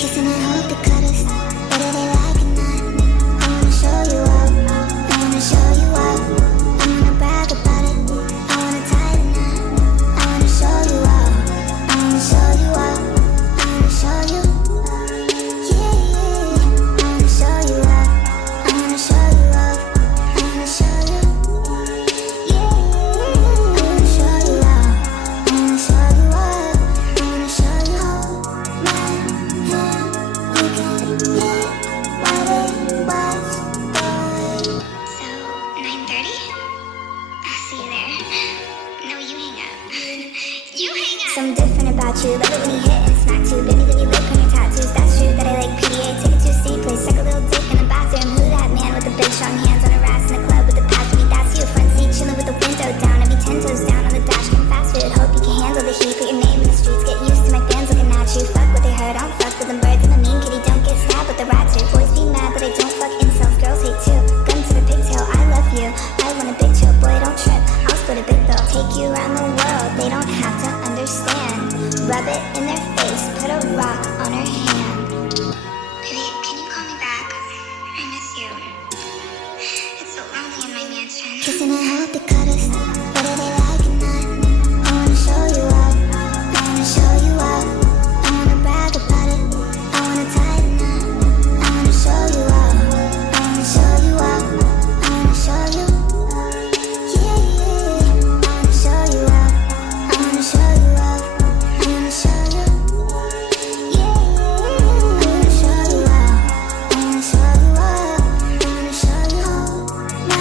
Kissing and hope the cutters, whether they like or not. I wanna show you up, I wanna show you up. I wanna brag about it, I wanna tie the knot. I wanna show you up, I wanna show you up. I wanna show you, yeah, yeah. I wanna show you up, I wanna show you up. I wanna show you, yeah, yeah. I wanna show you up, I wanna show you up. I wanna show you how my hand. You can get what it was, boy. So, 9:30? I'll see you there. No, you hang up. You hang up! Something different about you, love it when you hit and smack too. Baby, then you lick on your tattoos. That's true that I like PDA. Take it to a city place, suck a little dick in the bathroom. Who that man with the big strong hands on a rats in the club with the pass? Maybe that's you. Front seat chilling with the window down. I be 10 toes down on the dash, getting fast food. Hope you can handle the heat. Put your name in the streets, get used to my fans looking at you. Fuck what they heard, I don't fuck with them birds. I'm a mean kitty, don't get stabbed with the rats here. Boys be mad, but I don't fuck incels. Girls hate too. Gun to the pigtail, I love you. I want a big chill, boy, don't trip. I'll split a big bill, take you around the world. They don't have to understand. Rub it in their face, put a rock on her hand. Baby, can you call me back? I miss you. It's so lonely in my mansion. Kissing and hope the cutters, whether they like or not. I wanna show you up, I wanna show you up. I wanna brag about it, I wanna tie the knot. I wanna show you up, I wanna show you up. I wanna show you, yeah, yeah. I wanna show you up, I wanna show you up. I wanna show you, yeah, yeah. I wanna show you up, I wanna show you up. I wanna show you how my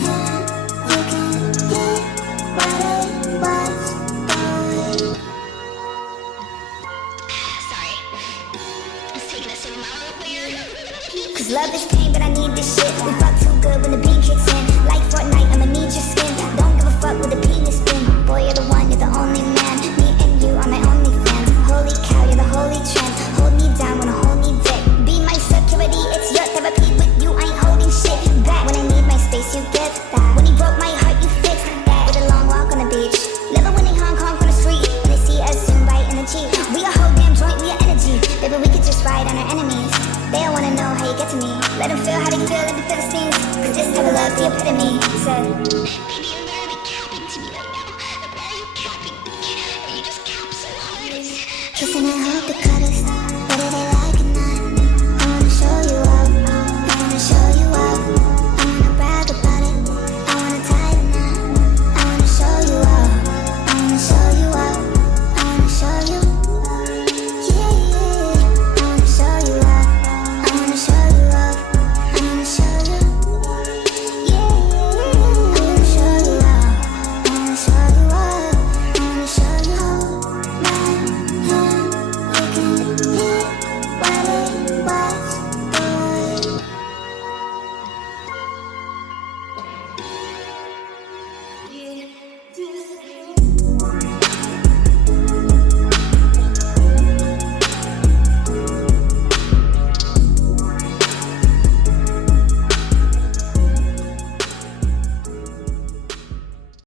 hand. You can get what it was, boy. Sorry. I was taking a cinema earlier. Cause love is pain, but I need this shit. We fuck too good when the beat kicks in. Like Fortnite, I'ma need your skin. Don't give a fuck with the penis spin. Boy, you're the one, you're the only man. Me and you are my only fans. Holy cow, you're the holy trend. Hold me down, wanna hold me dick. Be my security, it's your therapy. With you, I ain't holding shit back. When I need my space, you give that. When you broke my heart, you fixed that. With a long walk on the beach. Living winning Hong Kong from the street. When they see us soon, right in the Jeep. We a whole damn joint, we a energy. Baby, we could just ride on our enemies. They don't wanna know how you get to me. Let them feel how they feel like the Philistines. Cause this type of love, the epitome. Said, Baby,